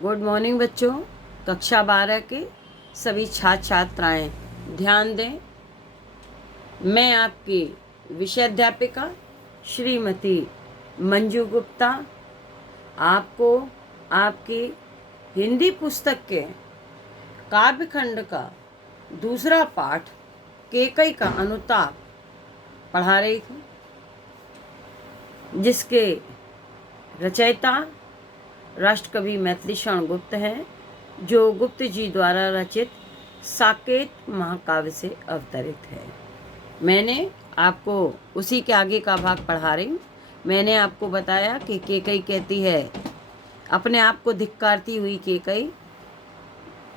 Good morning बच्चों। कक्षा 12 के सभी छात्र छात्राएं ध्यान दें। मैं आपकी विषय अध्यापिका श्रीमती मंजू गुप्ता आपको आपकी हिंदी पुस्तक के काव्यखंड का दूसरा पाठ केकई का अनुताप पढ़ा रही थी, जिसके रचयिता राष्ट्रकवि मैथिलीशरण गुप्त हैं, जो गुप्त जी द्वारा रचित साकेत महाकाव्य से अवतरित है। मैंने आपको उसी के आगे का भाग पढ़ा रही हूँ। मैंने आपको बताया कि केकई कहती है, अपने आप को धिक्कारती हुई केकई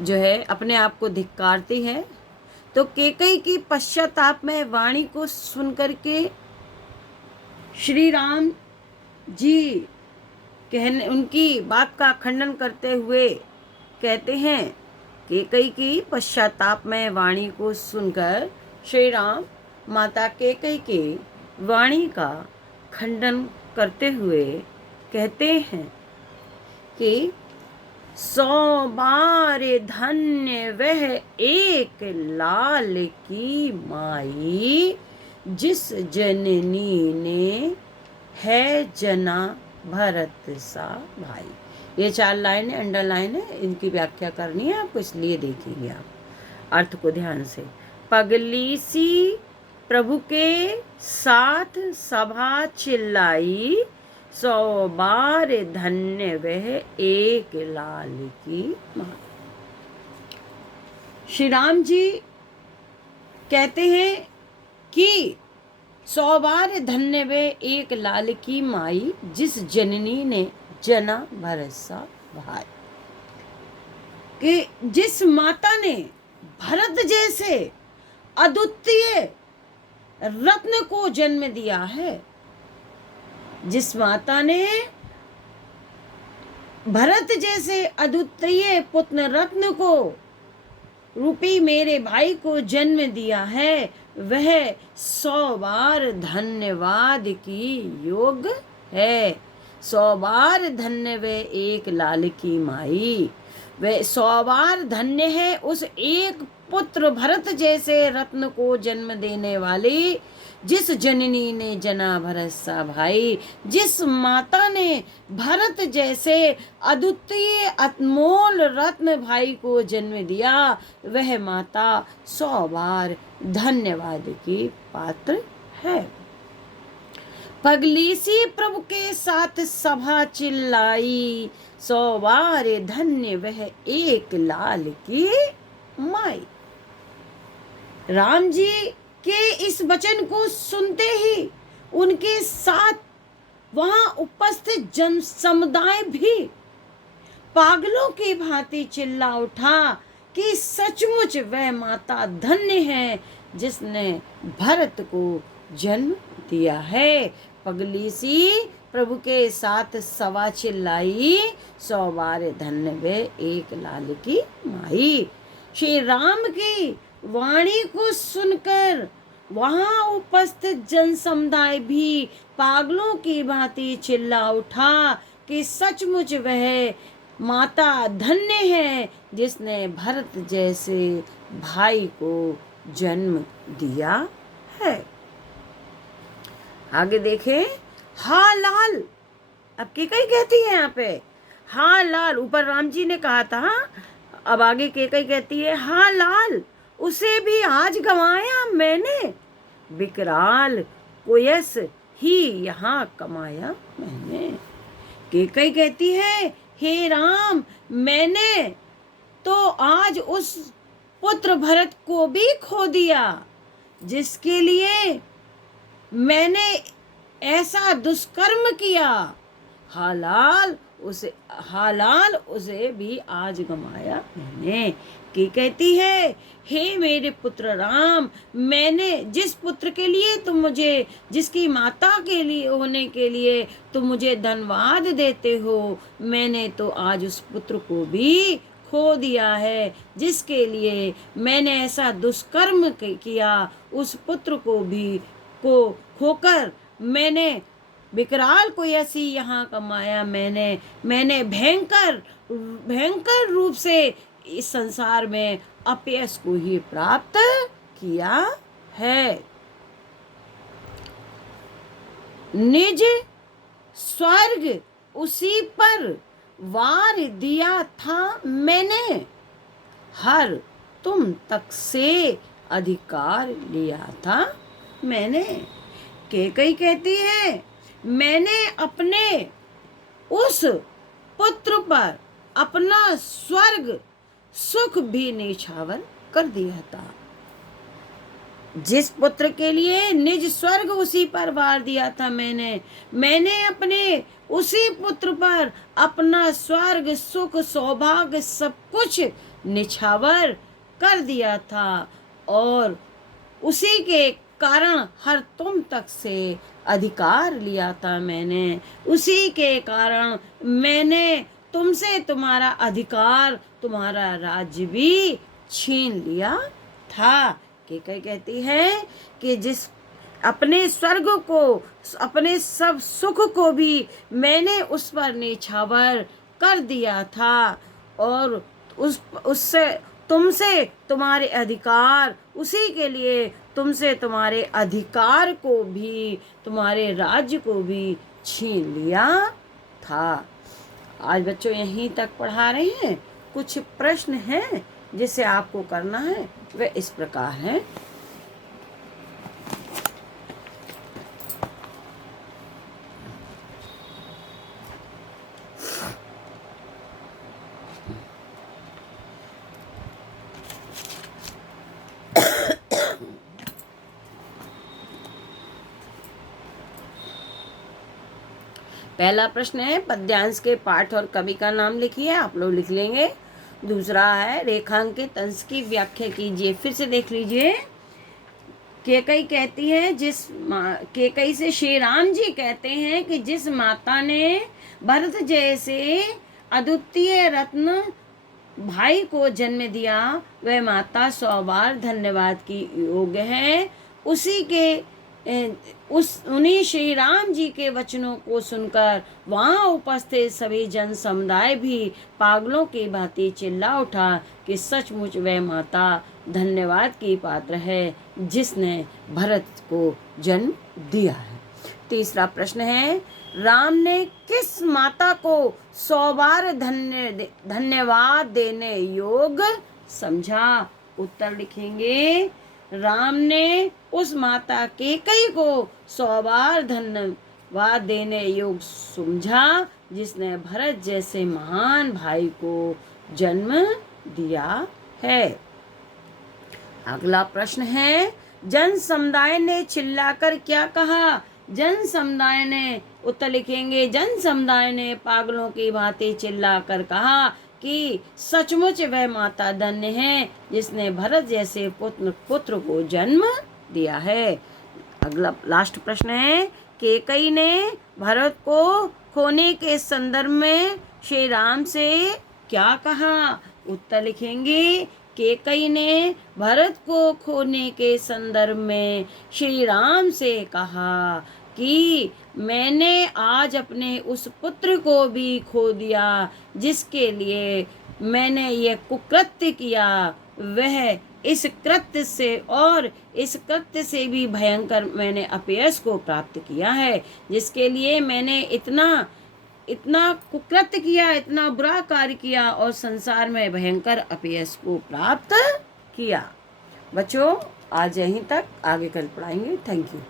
जो है अपने आप को धिक्कारती है, तो केकई की पश्चाताप में वाणी को सुनकर के श्री राम जी उनकी बात का खंडन करते हुए कहते हैं, केकई की पश्चाताप में वाणी को सुनकर श्री राम माता केकई की वाणी का खंडन करते हुए कहते हैं कि 100 बार धन्य वह एक लाल की माई, जिस जननी ने है जना भरत सा भाई। ये 4 लाइन है, अंडरलाइन है, इनकी व्याख्या करनी है आपको, इसलिए देखेंगे आप अर्थ को ध्यान से। पगली सी प्रभु के साथ सभा चिल्लाई, 100 बार धन्य वह एक लाल की माँ। श्री राम जी कहते हैं कि 100 बार धन्य वे एक लाल की माई, जिस जननी ने जना भरसा भाई। कि जिस माता ने भरत जैसे अद्वितीय रत्न को जन्म दिया है, जिस माता ने भरत जैसे अद्वितीय पुत्र रत्न को रूपी मेरे भाई को जन्म दिया है, वह 100 बार धन्यवाद की योग है। 100 बार धन्य वे एक लाल की माई, वह 100 बार धन्य है उस एक पुत्र भरत जैसे रत्न को जन्म देने वाली, जिस जननी ने जना भरत सा भाई। जिस माता ने भरत जैसे अद्वितीय अनमोल रत्न भाई को जन्म दिया, वह माता 100 बार धन्यवाद की पात्र है। पगली सी प्रभु के साथ सभा चिल्लाई, 100 बार धन्य वह एक लाल की माई। राम जी के इस वचन को सुनते ही उनके साथ वहां उपस्थित जन समुदाय भी पागलों की भांति चिल्ला उठा कि सचमुच वह माता धन्य है जिसने भरत को जन्म दिया है। पगली सी प्रभु के साथ सवा चिल्लाई, 100 बार धन्य वे एक लाल की माई। श्री राम की वाणी को सुनकर वहां उपस्थित जन समुदाय भी पागलों की भांति चिल्ला उठा कि सचमुच वह माता धन्य है जिसने भरत जैसे भाई को जन्म दिया है। आगे देखें, हा लाल। अब केकई कहती है यहाँ पे हा लाल, ऊपर राम जी ने कहा था, अब आगे केकई कहती है हा लाल, उसे भी आज गंवाया मैंने, विकराल कोयस ही यहाँ कमाया मैंने। केकई कहती है, हे राम, मैंने तो आज उस पुत्र भरत को भी खो दिया, जिसके लिए मैंने ऐसा दुष्कर्म किया। हालाल उसे भी आज गंवाया मैंने। की कहती है, हे मेरे पुत्र राम, मैंने जिस पुत्र के लिए तुम मुझे, जिसकी माता के लिए होने के लिए तुम मुझे धन्यवाद देते हो, मैंने तो आज उस पुत्र को भी खो दिया है, जिसके लिए मैंने ऐसा दुष्कर्म किया। उस पुत्र को भी खोकर मैंने विकराल कोई ऐसी यहाँ कमाया मैंने भयंकर भयंकर रूप से इस संसार में अपयश को ही प्राप्त किया है। निज स्वर्ग उसी पर वार दिया था मैंने, हर तुम तक से अधिकार लिया था मैंने। कैकई कहती है मैंने अपने उस पुत्र पर अपना स्वर्ग सुख भी निछावर कर दिया था। जिस पुत्र के लिए निज स्वर्ग उसी पर वार दिया था मैंने अपने उसी पुत्र पर अपना स्वर्ग सुख सौभाग्य सब कुछ निछावर कर दिया था, और उसी के कारण हर तुम तक से अधिकार लिया था मैंने। उसी के कारण मैंने तुमसे तुम्हारा अधिकार, तुम्हारा राज्य भी छीन लिया था। कैकई कहती है कि जिस अपने स्वर्ग को, अपने सब सुख को भी मैंने उस पर निछावर कर दिया था, और उससे तुमसे तुम्हारे अधिकार, उसी के लिए तुमसे तुम्हारे अधिकार को भी, तुम्हारे राज्य को भी छीन लिया था। आज बच्चों यहीं तक पढ़ा रहे हैं। कुछ प्रश्न हैं जिसे आपको करना है, वह इस प्रकार है। पहला प्रश्न है पद्यांश के पाठ और कवि का नाम लिखिए, आप लोग लिख लेंगे। दूसरा है रेखांकित अंश की व्याख्या कीजिए। फिर से देख लीजिए। कैकई कहती है कैकई से श्री राम जी कहते हैं कि जिस माता ने भरत जैसे अद्वितीय रत्न भाई को जन्म दिया, वह माता 100 बार धन्यवाद की योग्य है। उन्हीं श्री राम जी के वचनों को सुनकर वहाँ उपस्थित सभी जन समुदाय भी पागलों की भांति चिल्ला उठा कि सचमुच वह माता धन्यवाद की पात्र है जिसने भरत को जन्म दिया है। तीसरा प्रश्न है राम ने किस माता को 100 बार धन्यवाद देने योग्य समझा? उत्तर लिखेंगे। राम ने उस माता कैकई को 100 बार धन्यवाद देने योग्य समझा जिसने भरत जैसे महान भाई को जन्म दिया है। अगला प्रश्न है जन समुदाय ने चिल्लाकर क्या कहा? जन समुदाय ने, उत्तर लिखेंगे, जन समुदाय ने पागलों की भांति चिल्लाकर कहा कि सचमुच वह माता धन्य है जिसने भरत जैसे पुत्र को जन्म दिया है। अगला लास्ट प्रश्न है कैकई ने भरत को खोने के संदर्भ में श्री राम से क्या कहा? उत्तर लिखेंगे। कैकई ने भरत को खोने के संदर्भ में श्री राम से कहा कि मैंने आज अपने उस पुत्र को भी खो दिया जिसके लिए मैंने यह कुकृत्य किया। वह इस कृत्य से भी भयंकर मैंने अपयश को प्राप्त किया है, जिसके लिए मैंने इतना कुकृत्य किया, इतना बुरा कार्य किया और संसार में भयंकर अपयश को प्राप्त किया। बच्चों आज यहीं तक, आगे कल पढ़ाएंगे। Thank you.